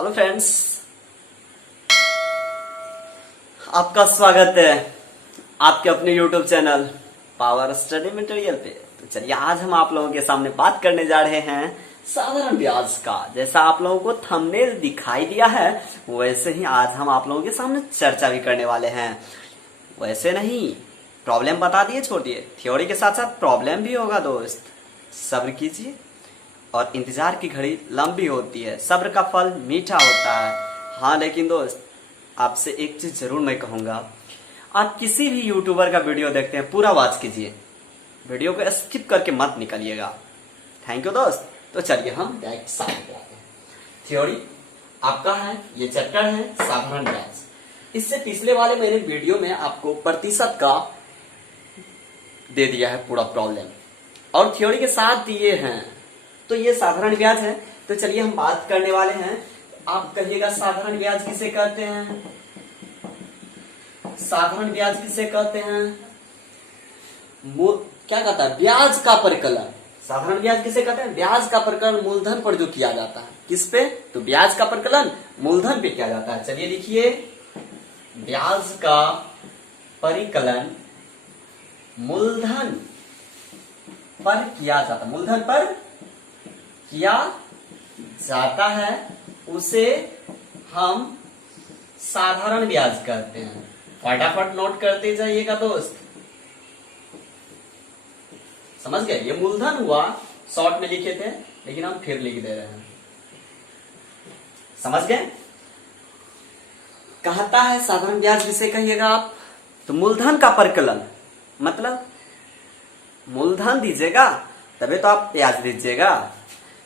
Hello friends, आपका स्वागत है आपके अपने YouTube channel power study material पे। तो चलिए आज हम आप लोगों के सामने बात करने जा रहे हैं साधारण ब्याज का। जैसा आप लोगों को थंबनेल दिखाई दिया है वैसे ही आज हम आप लोगों के सामने चर्चा भी करने वाले हैं। वैसे नहीं, प्रॉब्लम बता दिए छोड़िए, थ्योरी के साथ साथ प्रॉब्लम भी होगा दोस्त। सब्र कीजिए और इंतजार की घड़ी लंबी होती है, सब्र का फल मीठा होता है। हाँ लेकिन दोस्त, आपसे एक चीज जरूर मैं कहूंगा, आप किसी भी यूट्यूबर का वीडियो देखते हैं पूरा वॉच कीजिए, वीडियो को स्किप करके मत निकलिएगा। थैंक यू दोस्त। तो चलिए हम डायरेक्ट स्टार्ट करते हैं। थ्योरी आपका है, ये चैप्टर है साधारण ब्याज। इससे पिछले वाले मैंने वीडियो में आपको प्रतिशत का दे दिया है पूरा प्रॉब्लम और थ्योरी के साथ दिए हैं। तो ये साधारण ब्याज है। तो चलिए हम बात करने वाले हैं। आप कहिएगा साधारण ब्याज किसे कहते हैं? साधारण ब्याज किसे कहते हैं? क्या कहता है? ब्याज का परिकलन। साधारण ब्याज किसे कहते हैं? ब्याज का परिकलन मूलधन पर जो किया जाता है। किस पे? तो ब्याज का परिकलन मूलधन पे किया जाता है। चलिए लिखिए, ब्याज का परिकलन मूलधन पर किया जाता है। मूलधन पर किया जाता है, उसे हम साधारण ब्याज कहते हैं। फटाफट नोट करते जाइएगा दोस्त, समझ गए? ये मूलधन हुआ, शॉर्ट में लिखे थे लेकिन हम फिर लिख दे रहे हैं। समझ गए? कहता है साधारण ब्याज किसे कहिएगा आप? तो मूलधन का परिकलन, मतलब मूलधन दीजिएगा तभी तो आप ब्याज दीजिएगा।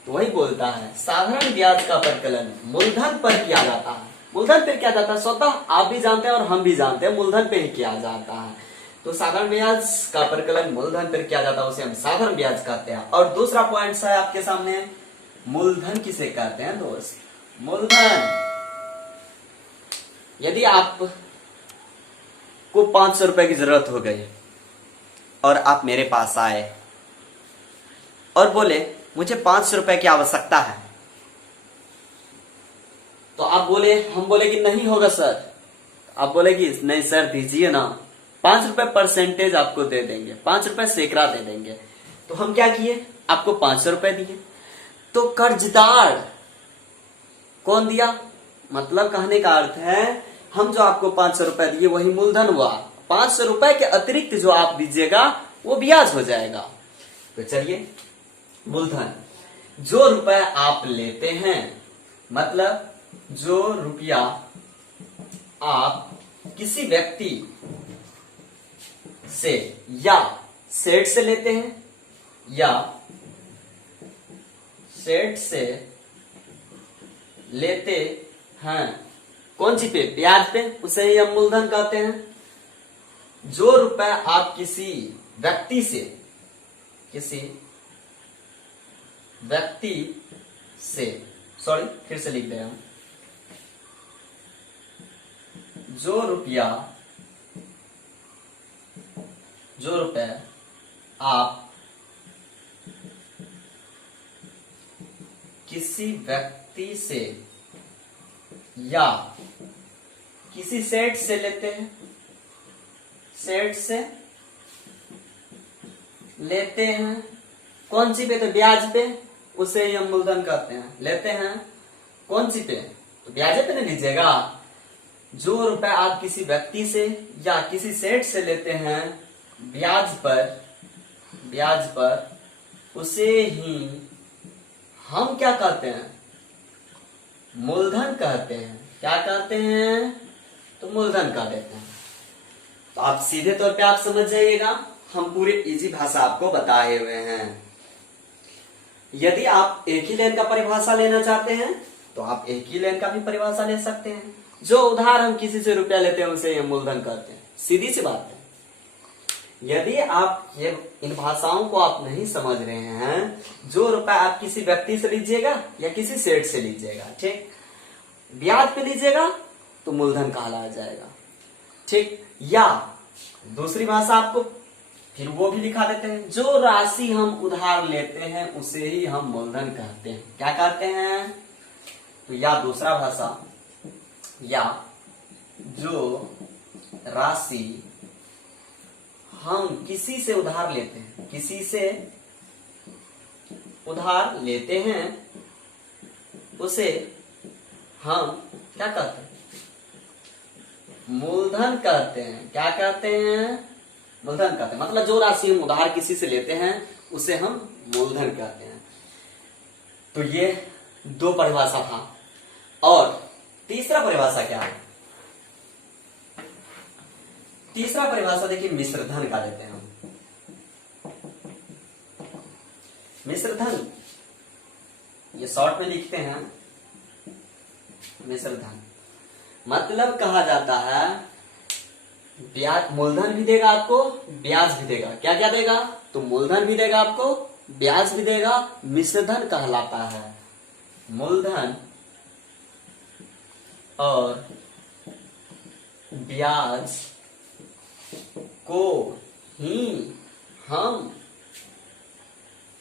तो वही बोलता है साधारण ब्याज का परिकलन मूलधन पर किया जाता है। मूलधन पर किया जाता है, स्वतः आप भी जानते हैं और हम भी जानते हैं मूलधन पे ही किया जाता है। तो साधारण ब्याज का परिकलन मूलधन पर किया जाता है, उसे हम साधारण ब्याज कहते हैं। और दूसरा पॉइंट है आपके सामने, मूलधन किसे कहते हैं दोस्त? मूलधन, यदि आप को 500 रुपए की जरूरत हो गई और आप मेरे पास आए और बोले मुझे 500 रुपए की आवश्यकता है, तो आप बोले, हम बोले कि नहीं होगा सर। आप बोले कि नहीं सर दीजिए ना, 5 रुपए परसेंटेज आपको दे देंगे, 5 रुपए सैकड़ा दे देंगे। तो हम क्या किए? आपको 500 रुपए दिए। तो कर्जदार कौन दिया? मतलब कहने का अर्थ है हम जो आपको 500 रुपए दिए वही मूलधन हुआ, 500 रुपए के अतिरिक्त जो आप दीजिएगा वो ब्याज हो जाएगा। तो चलिए, मूलधन, जो रुपए आप लेते हैं, मतलब जो रुपया आप किसी व्यक्ति से या सेठ से लेते हैं या सेठ से लेते हैं, कौन सी पे? ब्याज पे, उसे ही हम मूलधन कहते हैं। जो रुपए आप किसी व्यक्ति से, फिर से लिख दे रहा हूं, जो रुपए आप किसी व्यक्ति से या किसी सेठ से लेते हैं, कौन सी पे? तो ब्याज पे, उसे ही हम मूलधन कहते हैं। लेते हैं कौन सी पे? तो ब्याज पे नहीं लीजिएगा। जो रुपए आप किसी व्यक्ति से या किसी सेठ से लेते हैं ब्याज पर, उसे ही हम क्या कहते हैं? मूलधन कहते हैं। क्या कहते हैं? तो मूलधन कह देते हैं। तो आप सीधे तौर पे आप समझ जाइएगा, हम पूरे इजी भाषा आपको बताए हुए हैं। यदि आप एक ही लाइन का परिभाषा लेना चाहते हैं तो आप एक ही लाइन का भी परिभाषा ले सकते हैं। जो उधार हम किसी से रुपया लेते हैं उसे मूलधन कहते हैं, सीधी सी बात है। यदि आप ये इन भाषाओं को आप नहीं समझ रहे हैं, जो रुपया आप किसी व्यक्ति से लीजिएगा या किसी सेठ से लीजिएगा, ठीक, ब्याज पे लीजिएगा तो मूलधन कहलाया जाएगा, ठीक। या दूसरी भाषा आपको फिर वो भी दिखा देते हैं, जो राशि हम उधार लेते हैं उसे ही हम मूलधन कहते हैं। क्या कहते हैं? तो या दूसरा भाषा, या जो राशि हम किसी से उधार लेते हैं, किसी से उधार लेते हैं, उसे हम क्या कहते हैं? मूलधन कहते हैं। क्या कहते हैं? मूलधन कहते हैं। मतलब जो राशि हम उधार किसी से लेते हैं उसे हम मूलधन कहते हैं। तो ये दो परिभाषा था। और तीसरा परिभाषा क्या है? तीसरा परिभाषा देखिए मिश्रधन का लेते हैं हम। मिश्रधन ये शॉर्ट में लिखते हैं मिश्रधन। मतलब कहा जाता है ब्याज, मूलधन भी देगा आपको, ब्याज भी देगा। क्या क्या देगा? तो मूलधन भी देगा आपको, ब्याज भी देगा। मिश्रधन कहलाता है। मूलधन और ब्याज को ही हम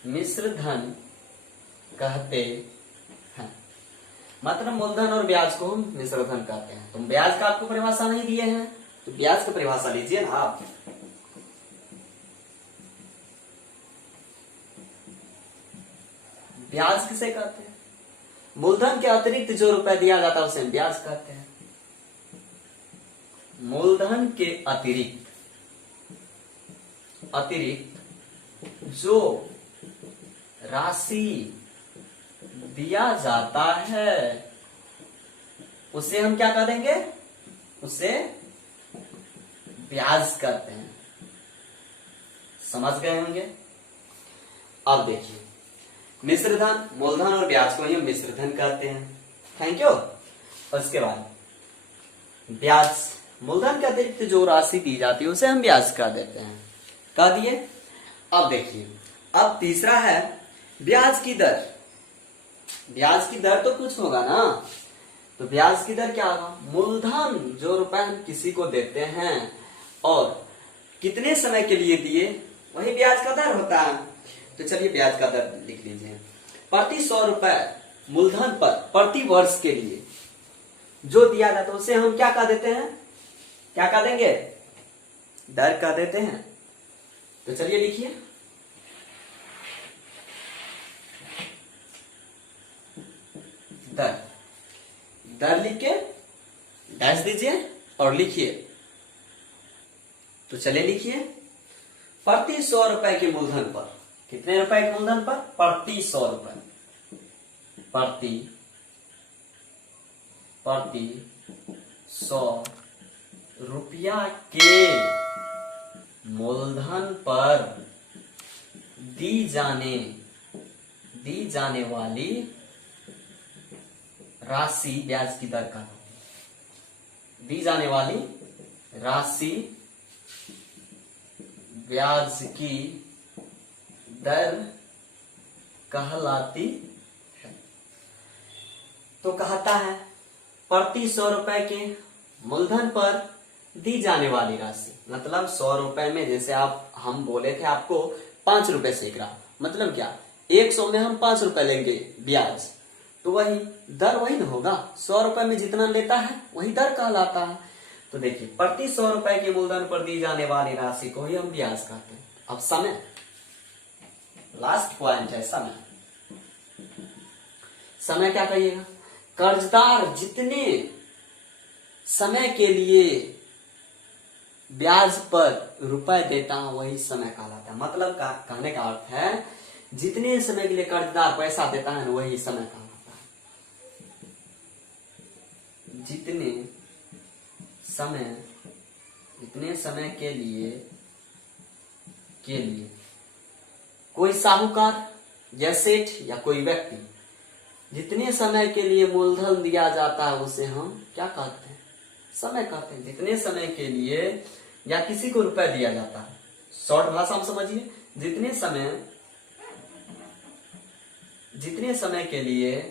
मिश्रधन कहते हैं। मतलब मूलधन और ब्याज को हम मिश्रधन कहते हैं। तो ब्याज का आपको परिभाषा नहीं दिए हैं, तो ब्याज की परिभाषा लीजिए ना आप। ब्याज किसे कहते हैं? मूलधन के अतिरिक्त जो रुपए दिया जाता है उसे हम ब्याज कहते हैं। मूलधन के अतिरिक्त जो राशि दिया जाता है उसे हम क्या कह देंगे? उसे ब्याज कहते हैं। समझ गए होंगे? अब देखिए मिश्रधन, मूलधन और ब्याज को ही हम मिश्रधन कहते हैं। Thank you. उसके बाद ब्याज, मूलधन के अतिरिक्त जो राशि दी जाती है उसे हम ब्याज कह देते हैं। कह दिए। अब देखिए, अब तीसरा है ब्याज की दर। ब्याज की दर तो कुछ होगा ना, तो ब्याज की दर क्या होगा? मूलधन जो रुपए हम किसी को देते हैं और कितने समय के लिए दिए, वही ब्याज का दर होता है। तो चलिए ब्याज का दर लिख लीजिए। प्रति 100 रुपए मूलधन पर प्रति वर्ष के लिए जो दिया जाता है उसे हम क्या कह देते हैं? क्या कह देंगे? दर कह देते हैं। तो चलिए लिखिए। दर, दर लिख के डैश दीजिए और लिखिए। तो चलिए लिखिए। प्रति 100 रुपए के मूलधन पर, कितने रुपए के मूलधन पर? प्रति 100 रुपए। प्रति 100 रुपया के मूलधन पर दी जाने वाली राशि ब्याज की दर का, दी जाने वाली राशि ब्याज की दर कहलाती है। तो कहता है प्रति 100 रुपए के मूलधन पर दी जाने वाली राशि, मतलब 100 रुपए में, जैसे हम बोले थे आपको 5 रुपए से ग्राम, मतलब क्या 100 में हम 5 रुपए लेंगे ब्याज, तो वही दर वही ना होगा। 100 रुपए में जितना लेता है वही दर कहलाता है। तो देखिए प्रति 100 रुपए के मूलधन पर दी जाने वाली राशि को ही हम ब्याज कहते हैं। अब समय, लास्ट पॉइंट है समय। समय क्या कहिएगा? कर्जदार जितने समय के लिए ब्याज पर रुपए देता है वही समय कहलाता है। मतलब कहने का अर्थ है जितने समय के लिए कर्जदार पैसा देता है वही समय कहलाता है। जितने समय के लिए कोई साहूकार या सेठ या कोई व्यक्ति जितने समय के लिए मूलधन दिया जाता है उसे हम क्या कहते हैं? समय कहते हैं। जितने समय के लिए या किसी को रुपए दिया जाता है, शॉर्ट भाषा में समझिए, जितने समय के लिए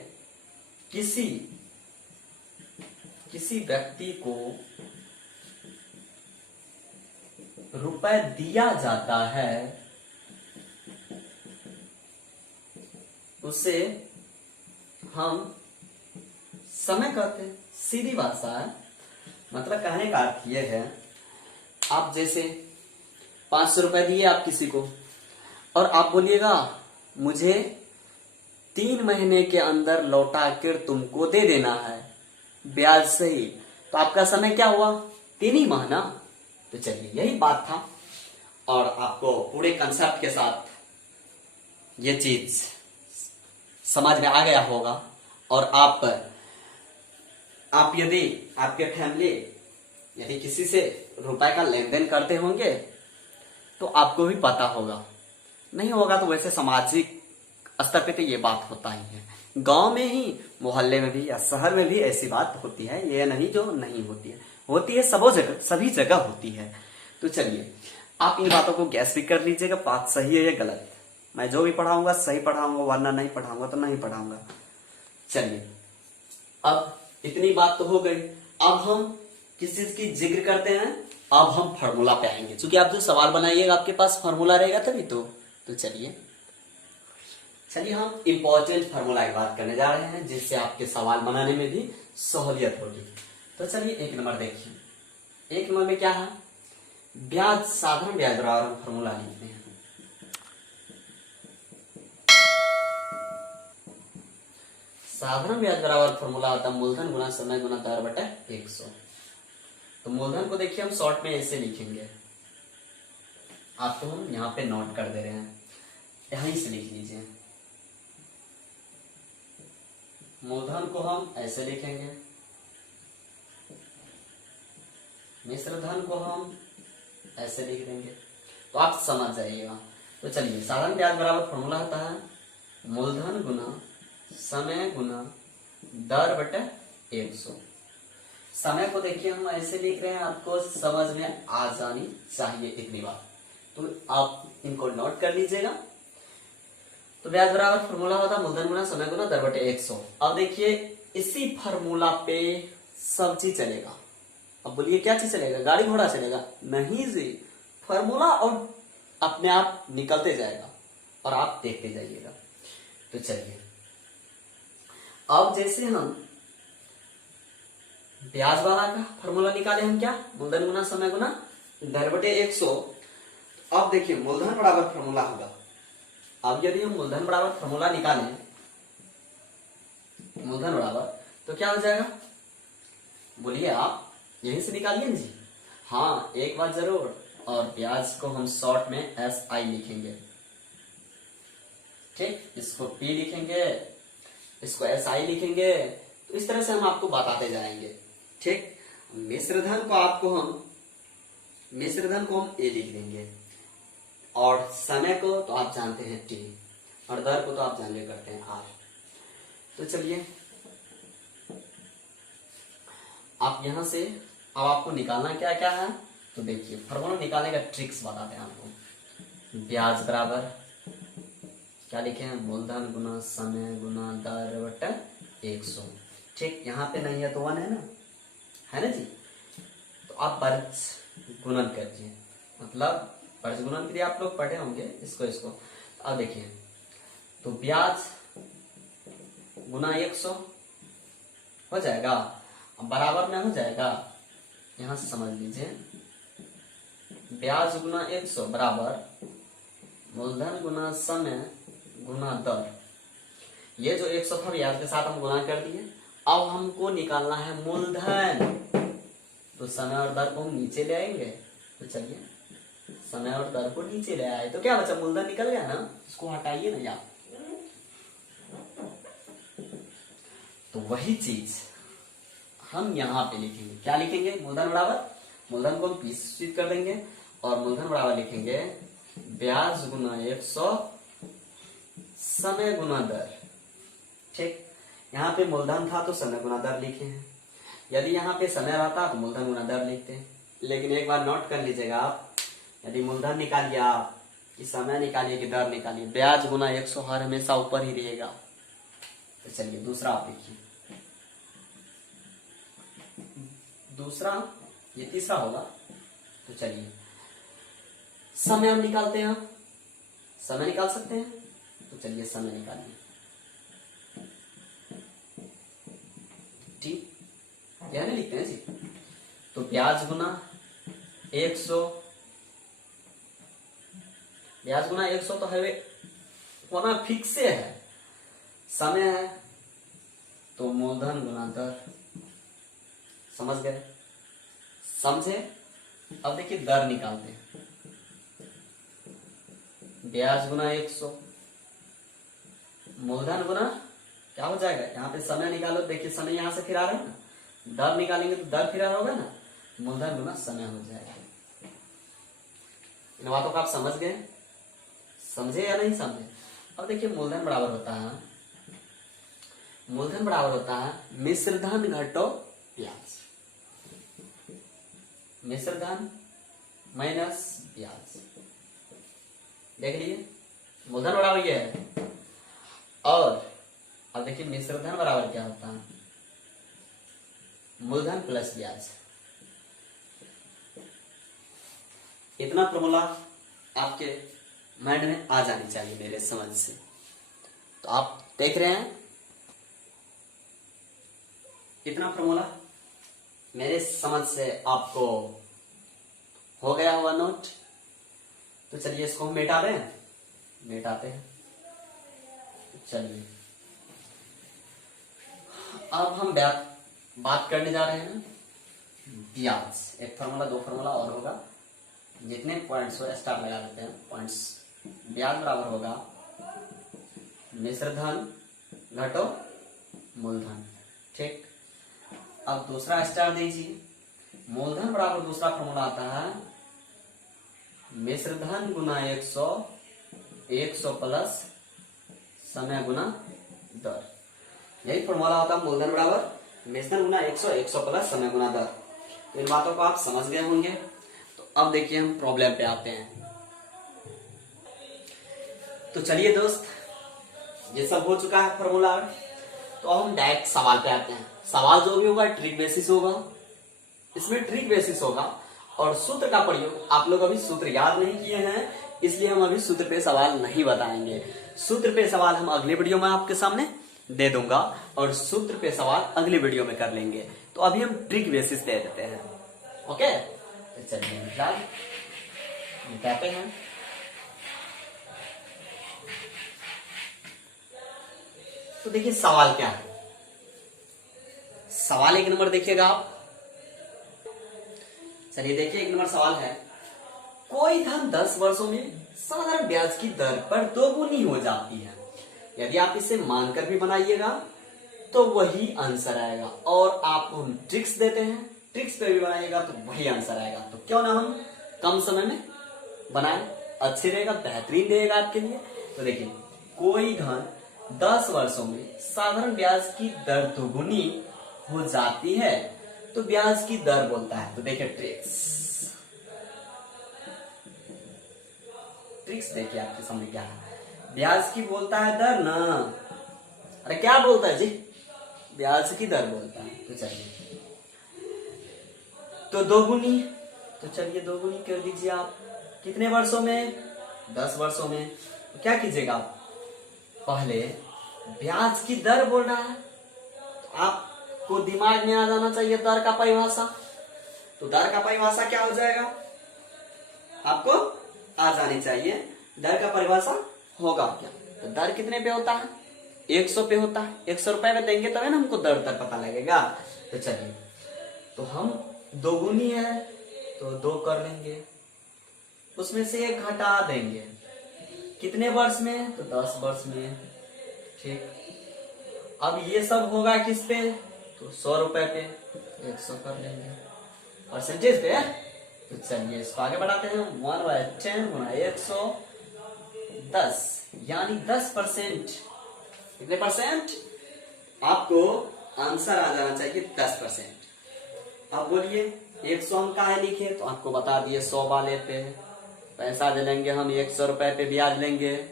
किसी व्यक्ति को रुपए दिया जाता है उसे हम समय कहते हैं, सीधी भाषा है। मतलब कहने का अर्थ यह है, आप जैसे 500 रुपए दिए आप किसी को, और आप बोलिएगा मुझे 3 महीने के अंदर लौटा कर तुमको दे देना है ब्याज सही, तो आपका समय क्या हुआ? 3 ही माह ना। तो चलिए यही बात था, और आपको पूरे कंसेप्ट के साथ ये चीज समझ में आ गया होगा। और आप यदि आपके फैमिली यदि किसी से रुपए का लेन देन करते होंगे तो आपको भी पता होगा, नहीं होगा तो वैसे सामाजिक स्तर पे तो ये बात होता ही है। गांव में ही, मोहल्ले में भी या शहर में भी ऐसी बात होती है, ये नहीं जो नहीं होती है, होती है सबो जगह, सभी जगह होती है। तो चलिए आप इन बातों को गैस भी कर लीजिएगा, बात सही है या गलत। मैं जो भी पढ़ाऊंगा सही पढ़ाऊंगा, वरना नहीं पढ़ाऊंगा तो नहीं पढ़ाऊंगा। चलिए अब इतनी बात तो हो गई, अब हम किस चीज की जिक्र करते हैं? अब हम फार्मूला पे आएंगे, क्योंकि आप जो सवाल बनाइएगा आपके पास फार्मूला रहेगा तभी तो चलिए हम इंपॉर्टेंट फार्मूला की बात करने जा रहे हैं, जिससे आपके सवाल बनाने में भी सहूलियत होगी। तो चलिए 1 नंबर देखिए। 1 नंबर में क्या है? ब्याज, साधारण ब्याज बराबर हम फार्मूला लिखते हैं। साधारण ब्याज बराबर फार्मूला होता है मूलधन गुना समय गुना दर बटा 100। तो मूलधन को देखिए हम शॉर्ट में ऐसे लिखेंगे, आपको हम यहाँ पे नोट कर दे रहे हैं, यहीं से लिख लीजिए। मूलधन को हम ऐसे लिखेंगे, मिश्र धन को हम ऐसे लिख देंगे, तो आप समझ जाइएगा। तो चलिए साधारण ब्याज बराबर फॉर्मूला होता है मूलधन गुना समय गुना दर बटे 100। समय को देखिए हम ऐसे लिख रहे हैं, आपको समझ में आ जानी चाहिए इतनी बात, तो आप इनको नोट कर लीजिएगा। तो ब्याज बराबर फॉर्मूला होता है मूलधन गुना समय गुना दर बटे 100। अब देखिए इसी फॉर्मूला पे सब चीज चलेगा। अब बोलिए क्या चीज चलेगा? गाड़ी घोड़ा चलेगा? नहीं जी, फॉर्मूला और अपने आप निकलते जाएगा और आप देखते जाइएगा। तो चलिए अब जैसे हम ब्याज वाला का फॉर्मूला निकाले, हम क्या? मूलधन गुना समय गुना दर बटे 100। अब देखिए मूलधन बराबर फॉर्मूला होगा। अब यदि हम मूलधन बराबर फॉर्मूला निकालें, मूलधन बराबर, तो क्या हो जाएगा? बोलिए आप, यहीं से निकालिए जी। हाँ एक बात जरूर, और ब्याज को हम शॉर्ट में SI लिखेंगे, ठीक, इसको P लिखेंगे, इसको SI लिखेंगे। तो इस तरह से हम आपको बताते जाएंगे, ठीक। मिश्रधन को हम A लिख देंगे, और समय को तो आप जानते हैं T, और दर को तो आप जानले करते हैं R। तो चलिए आप यहां से अब आपको निकालना क्या क्या है, तो देखिए फॉर्मूला निकालने का ट्रिक्स बताते हैं आपको। ब्याज बराबर क्या लिखे हैं? मूलधन गुना समय गुना दर बटा 100, ठीक। यहाँ पे नहीं है तो 1 है ना जी। तो आप वर्ज गुणन करिए, मतलब वर्ज गुणन के लिए आप लोग पढ़े होंगे इसको। अब देखिए तो ब्याज गुना 100 हो जाएगा, अब बराबर में हो जाएगा, यहां से समझ लीजिए ब्याज गुना 100 बराबर मूलधन गुना समय गुना दर। ये जो 100 था ब्याज के साथ हम गुना कर दिए। अब हमको निकालना है मूलधन, तो समय और दर को हम नीचे ले आएंगे। तो चलिए समय और दर को नीचे ले आए तो क्या बचा? मूलधन निकल गया ना, इसको हटाइए ना आप। तो वही चीज हम यहाँ पे लिखेंगे, क्या लिखेंगे? मूलधन बराबर, मूलधन को हम पीछे कर देंगे और मूलधन बराबर लिखेंगे ब्याज गुना 100 समय गुना दर, ठीक। यहाँ पे मूलधन था तो समय गुना दर लिखे हैं, यदि यहाँ पे समय रहता तो मूलधन गुना दर लिखते हैं। लेकिन एक बार नोट कर लीजिएगा आप, यदि मूलधन निकालिए आप कि समय निकालिए कि दर निकालिए, ब्याज गुना 100 हर हमेशा ऊपर ही रहेगा। तो चलिए दूसरा आप देखिए, दूसरा ये तीसरा होगा। तो चलिए समय हम निकालते हैं, समय निकाल सकते हैं, तो चलिए समय निकालिए। 50, यह नहीं लिखते हैं जी। तो ब्याज गुना 100, ब्याज गुना 100 तो है होना फिक्स है, समय है तो मूलधन गुना दर। समझ गए? समझे? अब देखिए दर निकालते हैं। ब्याज गुना 100, मूलधन गुना क्या हो जाएगा, यहाँ पे समय निकालो, देखिए समय यहां से फिर आ रहा है ना, दर निकालेंगे तो दर फिर आ रहा होगा ना, मूलधन गुना समय हो जाएगा। इन बातों को आप समझ गए? समझे या नहीं समझे? अब देखिए मूलधन बराबर होता है, मूलधन बराबर होता है मिश्र धन घटो ब्याज, मिश्र धन माइनस ब्याज। देख लीजिए मूलधन बराबर ये है, और अब देखिए मिश्र धन बराबर क्या होता है, मूलधन प्लस ब्याज। इतना फॉर्मूला आपके माइंड में आ जानी चाहिए मेरे समझ से। तो आप देख रहे हैं इतना फॉर्मूला मेरे समझ से आपको हो गया हुआ नोट। तो चलिए इसको हम मिटा दें, मिटाते हैं। चलिए अब हम बात करने जा रहे हैं ब्याज। एक फॉर्मूला, दो फॉर्मूला और होगा, जितने पॉइंट्स हो स्टार लगा देते हैं पॉइंट्स। ब्याज बराबर होगा मिश्र धन घटो मूलधन, ठीक। अब दूसरा स्टार दीजिए, मूलधन बराबर दूसरा फॉर्मूला आता है मिश्र धन गुना 100, 100 प्लस समय गुना दर। यही फॉर्मूला होता है मूलधन बराबर मिश्र धन गुना 100, 100 प्लस समय गुना दर। तो इन बातों को आप समझ गए होंगे। तो अब देखिए हम प्रॉब्लम पे आते हैं। तो चलिए दोस्त, ये सब हो चुका है फॉर्मूला, तो अब हम डायरेक्ट सवाल पे आते हैं। सवाल जो भी होगा ट्रिक बेसिस होगा, इसमें ट्रिक बेसिस होगा और सूत्र का प्रयोग। आप लोग अभी सूत्र याद नहीं किए हैं, इसलिए हम अभी सूत्र पे सवाल नहीं बताएंगे। सूत्र पे सवाल हम अगले वीडियो में आपके सामने दे दूंगा और सूत्र पे सवाल अगले वीडियो में कर लेंगे। तो अभी हम ट्रिक बेसिस दे देते हैं, ओके। तो चलिए मिटाते हैं। तो देखिए सवाल क्या है, सवाल एक नंबर देखिएगा आप। चलिए देखिए एक नंबर सवाल है, कोई धन 10 वर्षों में साधारण ब्याज की दर पर दोगुनी हो जाती है। यदि आप इसे मानकर भी बनाइएगा तो वही आंसर आएगा, और आपको हम ट्रिक्स देते हैं, ट्रिक्स पे भी बनाइएगा तो वही आंसर आएगा। तो क्यों ना हम कम समय में बनाएं, अच्छे रहेगा, बेहतरीन रहेगा आपके लिए। तो देखिए कोई धन 10 वर्षों में साधारण ब्याज की दर दोगुनी हो जाती है तो ब्याज की दर बोलता है। तो देखिए ट्रिक्स देखिए आपके सामने क्या है। ब्याज की बोलता है दर ना, अरे क्या बोलता है जी, ब्याज की दर बोलता है। तो चलिए तो दोगुनी, तो चलिए दोगुनी कर दीजिए आप। कितने वर्षों में? 10 वर्षों में। तो क्या कीजिएगा आप, पहले ब्याज की दर बोल रहा है तो आपको दिमाग में आ जाना चाहिए दर का परिभाषा। तो दर का परिभाषा क्या हो जाएगा, आपको आ जानी चाहिए। दर का परिभाषा होगा क्या, तो दर कितने पे होता है? 100 पे होता है। 100 रुपए में देंगे तभी ना हमको दर तक पता लगेगा। तो चलिए तो हम दोगुनी है तो 2 कर लेंगे, उसमें से 1 घटा देंगे। कितने वर्ष में? तो 10 वर्ष में, ठीक। अब ये सब होगा किस पे? तो 100 रुपए पे 100 कर लेंगे परसेंटेज पे। तो चलिए इसको आगे बढ़ाते हैं। 1/10 गुना 110 यानी 10%। कितने परसेंट? आपको आंसर आ जाना चाहिए 10%। अब बोलिए 100 हम काहे लिखे, तो आपको बता दिए 100 वाले पे पैसा दे लेंगे हम, 100 रुपए पे ब्याज लेंगे।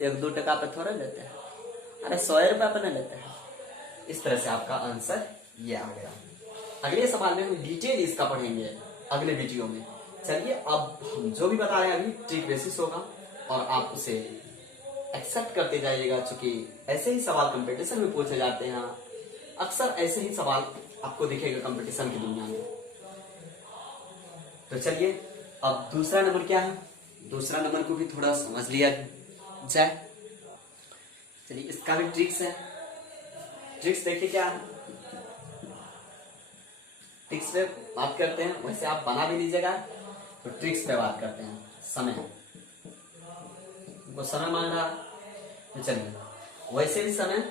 1-2 टका पे थोड़ा लेते हैं, अरे 100 रुपए पे नहीं लेते हैं। इस तरह से आपका आंसर ये आ गया। अगले सवाल में हम डिटेल इसका पढ़ेंगे अगले वीडियो में। चलिए अब हम जो भी बता रहे हैं अभी ट्रिक बेसिस होगा और आप उसे एक्सेप्ट करते जाइएगा, चूंकि ऐसे ही सवाल कंपटीशन में पूछे जाते हैं। अक्सर ऐसे ही सवाल आपको दिखेगा कंपटीशन की दुनिया में। तो चलिए अब दूसरा नंबर क्या है, दूसरा नंबर को भी थोड़ा समझ लिया जाए। चलिए इसका भी ट्रिक्स है। ट्रिक्स देखिए क्या है, ट्रिक्स पे बात करते हैं। वैसे आप बना भी लीजिएगा, तो ट्रिक्स पे बात करते हैं। समय, वो समय मांग रहा, तो चलिए वैसे भी समय,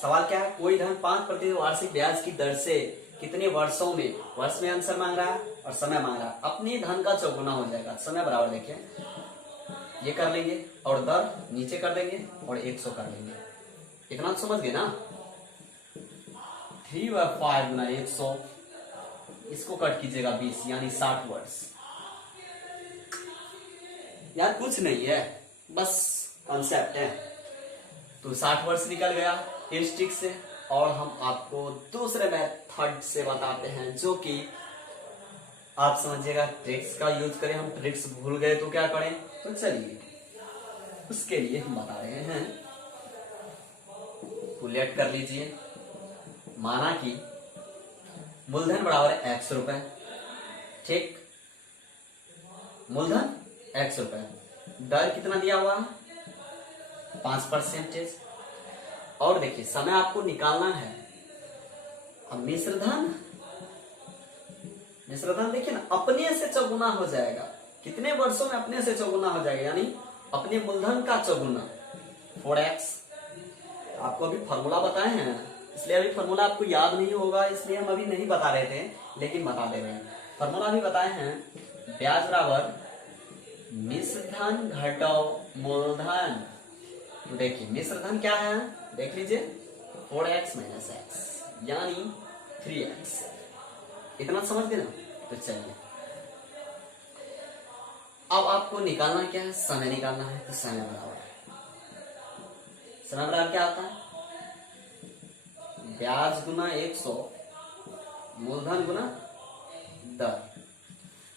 सवाल क्या है, कोई धन 5% वार्षिक ब्याज की दर से कितने वर्षों में, वर्ष में आंसर मांग रहा है और समय मांग रहा है, अपनी धन का चौगुना हो जाएगा। समय बराबर देखिए ये कर लेंगे और दर नीचे कर देंगे और 100 कर लेंगे। इतना तो समझ गए ना। 3/5 गुना 100, इसको कट कीजिएगा 20 यानी 60 वर्ष। यार कुछ नहीं है, बस कॉन्सेप्ट है। तो 60 वर्ष निकल गया इस ट्रिक से। और हम आपको दूसरे मेथड से बताते हैं, जो कि आप समझिएगा ट्रिक्स का यूज करें। हम ट्रिक्स भूल गए तो क्या करें, तो चलिए उसके लिए हम बता रहे हैं। कैलकुलेट कर लीजिए। माना कि मूलधन बराबर है 100 रुपए, ठीक, मूलधन 100 रुपए, दर कितना दिया हुआ 5%। और देखिए समय आपको निकालना है। अब मिश्रधन, मिश्रधन देखिए ना अपने से चौगुना हो जाएगा। कितने वर्षों में अपने से चौगुना हो जाएगा, यानी अपने मूलधन का चौगुना 4x। आपको अभी फॉर्मूला बताए हैं, इसलिए अभी फॉर्मूला आपको याद नहीं होगा, इसलिए हम अभी नहीं बता रहे थे, लेकिन बता दे रहे हैं। फॉर्मूला भी बताए हैं, ब्याज बराबर मिश्रधन घटाओ मूलधन। तो देखिए मिश्रधन क्या है, देख लीजिए 4x माइनस x यानी 3x। इतना समझ गए ना। तो चलिए अब आपको निकालना क्या है, समय निकालना है। तो समय बराबर, समय बराबर क्या आता है, ब्याज गुना 100 मूलधन गुना दर।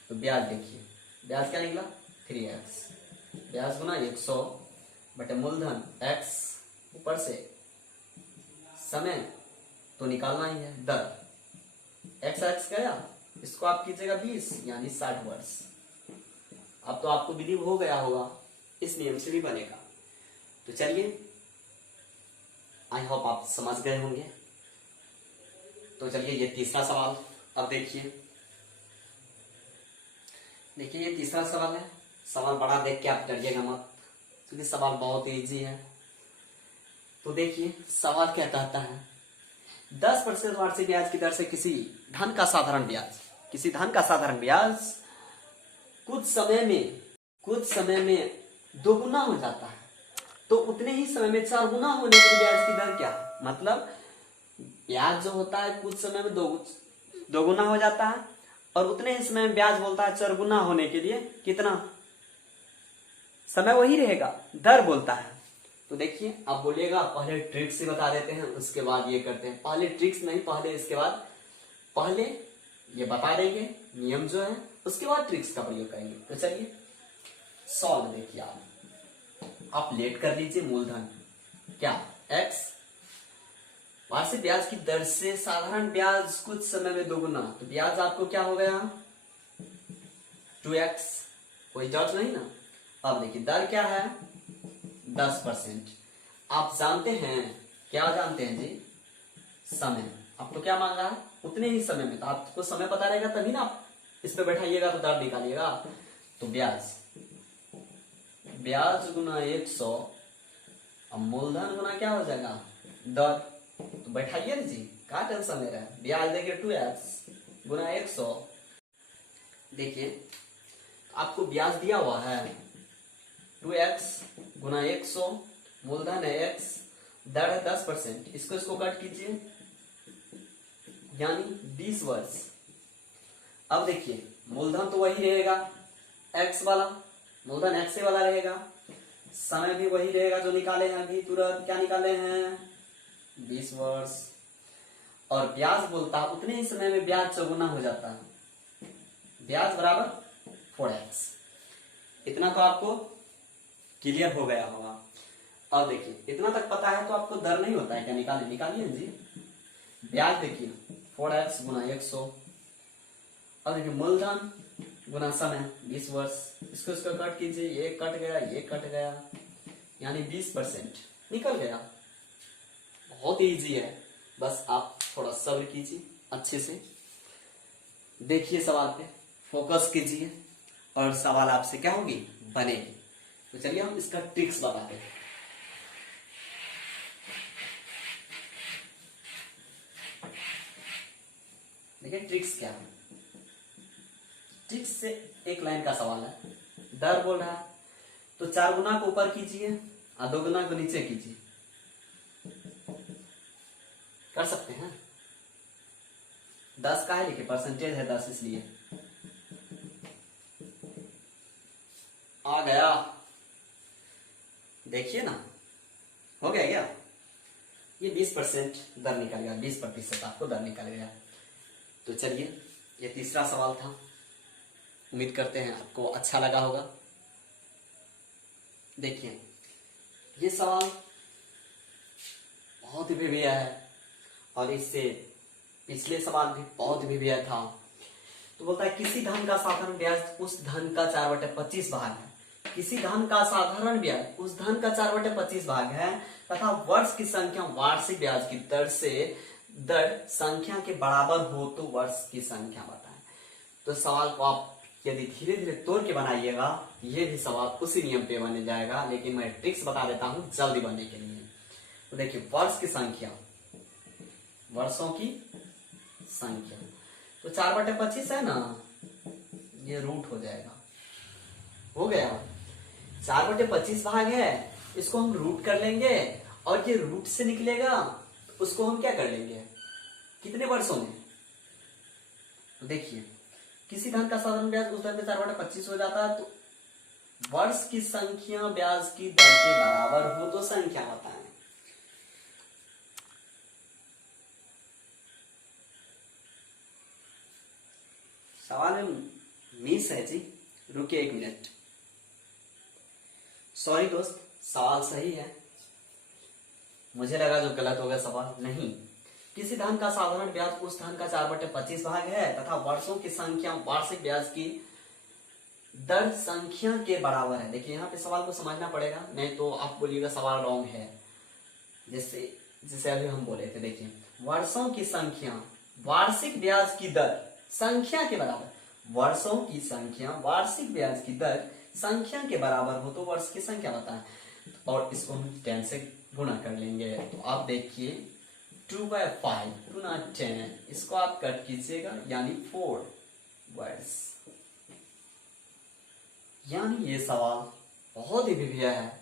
तो ब्याज देखिए, ब्याज क्या निकला 3x, ब्याज गुना 100 बटे मूलधन x, ऊपर से समय तो निकालना ही है, दर x गया, इसको आप कीजिएगा 20 यानी 60 वर्ष। अब तो आपको बिलीव हो गया होगा, इस नियम से भी बनेगा। तो चलिए आई होप आप समझ गए होंगे। तो चलिए ये तीसरा सवाल अब देखिए। देखिए ये तीसरा सवाल है। सवाल बड़ा देख के आप डरिएगा मत, क्योंकि सवाल बहुत इजी है। तो देखिए सवाल क्या कहता है, 10% वार्षिक ब्याज की दर से किसी धन का साधारण ब्याज, किसी धन का साधारण ब्याज कुछ समय में दोगुना हो जाता है, तो उतने ही समय में 4 गुना होने पर ब्याज की दर क्या है। मतलब ब्याज जो होता है कुछ समय में दोगुना हो जाता है, और उतने ही समय में ब्याज बोलता है 4 गुना होने के लिए कितना समय वही रहेगा, दर बोलता है। तो देखिए आप बोलिएगा पहले ट्रिक्स से बता देते हैं, उसके बाद ये करते हैं। पहले ट्रिक्स नहीं, पहले इसके बाद पहले ये बता देंगे नियम जो है, उसके बाद ट्रिक्स का प्रयोग करेंगे। तो चलिए सॉल्व देखिए आप लेट कर लीजिए। मूलधन क्या x, वार्षिक ब्याज की दर से साधारण ब्याज कुछ समय में दोगुना, तो ब्याज आपको क्या हो गया 2x, कोई डाउट नहीं ना। अब देखिए दर क्या है 10%। आप जानते हैं, क्या जानते हैं जी, समय। आपको क्या मांग रहा है उतने ही समय में, तो आपको समय पता रहेगा तभी ना आप इस पे बैठाइएगा तो दर निकालिएगा। तो ब्याज गुना 100, अब मूलधन गुना क्या हो जाएगा दर। तो बैठाइए ना जी, क्या टेंशन ले रहा है। ब्याज देखिए 2x गुना 100, देखिए आपको ब्याज दिया हुआ है 2x गुना 100, मूलधन है x, दर है 10%, इसको कट कीजिए यानी 20 वर्ष। अब देखिए मूलधन तो वही रहेगा x वाला, मूलधन x वाला रहेगा, समय भी वही रहेगा जो निकाले हैं अभी तुरंत। क्या निकाले हैं 20 वर्ष। और ब्याज बोलता है उतने ही समय में ब्याज चौगुना हो जाता है, ब्याज बराबर 4x। इतना तो आपको क्लियर हो गया होगा। अब देखिए इतना तक पता है तो आपको दर नहीं होता है क्या, निकालिए जी। ब्याज देखिए 4x गुना 100। अब देखिए मूलधन गुना समय 20 वर्ष, इसको इसको कट कीजिए, ये कट गया, ये कट गया, यानी 20% निकल गया। बहुत इजी है, बस आप थोड़ा सब्र कीजिए, अच्छे से देखिए, सवाल पे फोकस कीजिए और सवाल आपसे क्या होगी, बनेगी। तो चलिए हम इसका ट्रिक्स बताते हैं। देखिए ट्रिक्स क्या है। ट्रिक्स से एक लाइन का सवाल है, दर बोल रहा है तो 4 गुना को ऊपर कीजिए और 2 गुना को नीचे कीजिए। कर सकते हैं। 10 का है, देखिए परसेंटेज है 10, इसलिए आ गया। देखिए ना, हो गया क्या? ये 20% दर निकल गया, 20% आपको दर निकल गया। तो चलिए, ये तीसरा सवाल था। उम्मीद करते हैं आपको अच्छा लगा होगा। देखिए ये सवाल बहुत ही बढ़िया है और इससे पिछले सवाल भी बहुत बढ़िया था। तो बोलता है किसी धन का साधारण ब्याज उस धन का 4/25 भाग है। किसी धन का साधारण ब्याज उस धन का 4/25 भाग है तथा वर्ष की संख्या वार्षिक ब्याज की दर संख्या के बराबर हो तो वर्ष की संख्या बताएं। तो सवाल को आप यदि धीरे धीरे तोड़ के बनाइएगा, ये भी सवाल उसी नियम पे बन जाएगा, लेकिन मैं ट्रिक्स बता देता हूं जल्दी बनने के लिए। तो देखिए वर्ष की संख्या, वर्षों की संख्या, तो 4/25 है ना, ये रूट हो जाएगा, हो गया। 4/25 भाग है, इसको हम रूट कर लेंगे और ये रूट से निकलेगा, उसको हम क्या कर लेंगे, कितने वर्षों में। तो देखिए किसी धन का साधारण ब्याज उस धन में 4/25 हो जाता है, तो वर्ष की संख्या ब्याज की दर के बराबर हो तो संख्या बताएं। सवाल में मिस है जी, रुकिए 1 मिनट। सॉरी दोस्त, सवाल सही है, मुझे लगा जो गलत हो गया सवाल। नहीं, किसी धन का साधारण ब्याज उस धन का 4/25 भाग है तथा वर्षों की संख्या वार्षिक ब्याज की दर संख्या के बराबर है। देखिए यहाँ पे सवाल को समझना पड़ेगा, नहीं तो आप बोलिएगा सवाल रॉन्ग है। जैसे अभी हम बोले थे, देखिए वर्षों की संख्या वार्षिक ब्याज की दर संख्या के बराबर, वर्षों की संख्या वार्षिक ब्याज की दर संख्या के बराबर हो तो वर्ष की संख्या बताएं। और इसको हम 10 से गुणा कर लेंगे। तो आप देखिए 2/5 गुना 10, इसको आप कट कीजिएगा, यानी 4 वर्ष। यानी ये सवाल बहुत ही बढ़िया है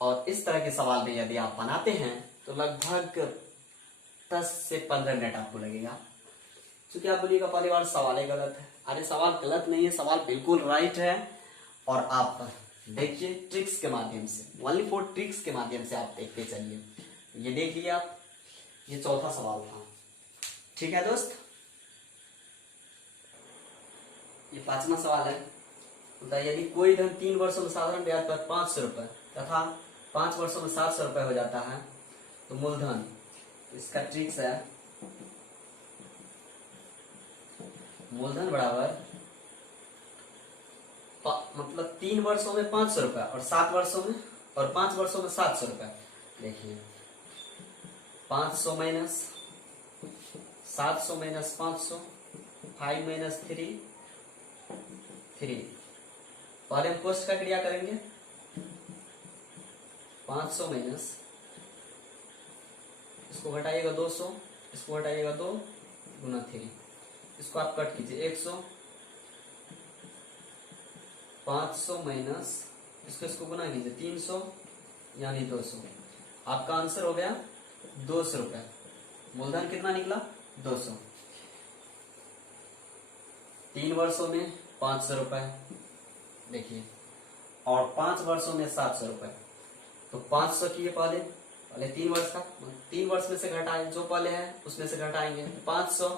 और इस तरह के सवाल में यदि आप बनाते हैं तो लगभग 10 से 15 मिनट आपको लगेगा। क्योंकि आप बोलिएगा पहली बार सवाल ही गलत है। अरे सवाल गलत नहीं है, सवाल बिल्कुल राइट है। और आप देखिए ट्रिक्स के माध्यम से, ओनली फॉर ट्रिक्स के माध्यम से आप देखते चलिए। ये देख लिया आप, ये चौथा सवाल था, ठीक है दोस्त। ये 5वां सवाल है, यदि कोई धन 3 वर्षों में साधारण ब्याज पर 500 रुपए तथा 5 वर्षों में 700 रुपए हो जाता है तो मूलधन, इसका ट्रिक्स है मूलधन बराबर मतलब 3 वर्षों में 500 रुपए और 7 वर्षों में और 5 वर्षों में 700 रुपए। देखिए 500 माइनस 700 माइनस 500, 5 माइनस 3, पहले हम कोष्ट का क्रिया करेंगे। 500 माइनस, इसको घटाइएगा 200, इसको घटाइएगा 2 गुना 3, इसको आप कट कीजिए 100, 500 माइनस इसको गुना कीजिए 300, यानी 200। आपका आंसर हो गया 200 रुपए। मूलधन कितना निकला, 200। 3 वर्षों में 500 रुपए, देखिए, और 5 वर्षों में 700 रुपए। तो 500 किए पहले 3 वर्ष का, 3 वर्ष में से घटाए, जो पहले है उसमें से घटाएंगे 500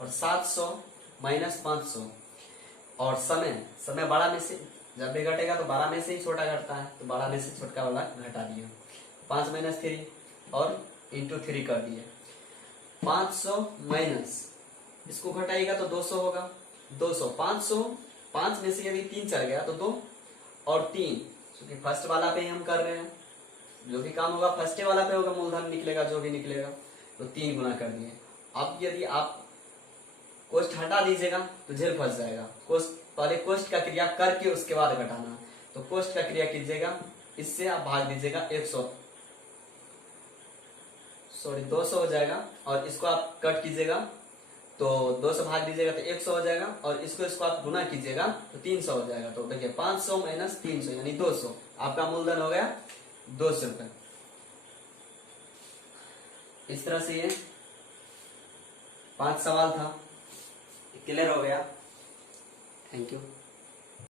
और 700 माइनस 500। और समय 12 में से जब भी घटेगा तो 12 में से ही छोटा घटता है, तो 12 में से छोटा वाला घटा दिया। 5 माइनस 3 और इंटू 3 कर दिए। 500 माइनस, इसको घटाएगा तो 200 होगा। 200, 500, 5 में से यदि 3 चल गया तो 2 और 3, क्योंकि फर्स्ट वाला पे ही हम कर रहे हैं, जो भी काम होगा फर्स्ट वाला पे होगा, मूलधन निकलेगा जो भी निकलेगा, तो 3 गुना कर दिए। अब यदि आप कोष्ट हटा दीजिएगा तो झेल फंस जाएगा। कोष्ट पहले कोष्ट का क्रिया करके उसके बाद घटाना, तो कोष्ट का क्रिया कीजिएगा, इससे आप भाग दीजिएगा 200 हो जाएगा, और इसको आप कट कीजिएगा तो 200 भाग दीजिएगा तो 100 हो जाएगा, और इसको आप गुना कीजिएगा तो 300 हो जाएगा। तो देखिए 500 माइनस 300 यानी 200, आपका मूलधन हो गया 200 रुपए। इस तरह से ये 5 सवाल था, क्लियर हो गया। Thank you.